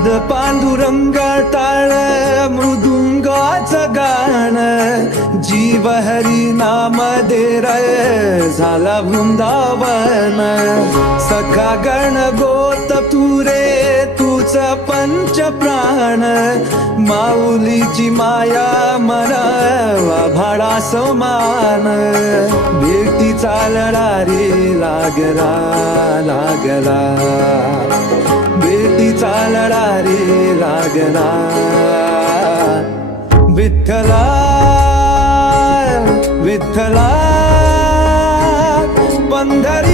नाद पांडुरंग टाळ मृदुंगाचं गाण जीव हरी नाम दे रे झाला वृंदावन सखा गण गोत तू रे तूच पंच प्राण माऊलीची माया मन भाडा समान भेटीचा लढा रे लागला लागला भेटीचा लढा रे लागला विठ्ठला विठ्ठला पंढरी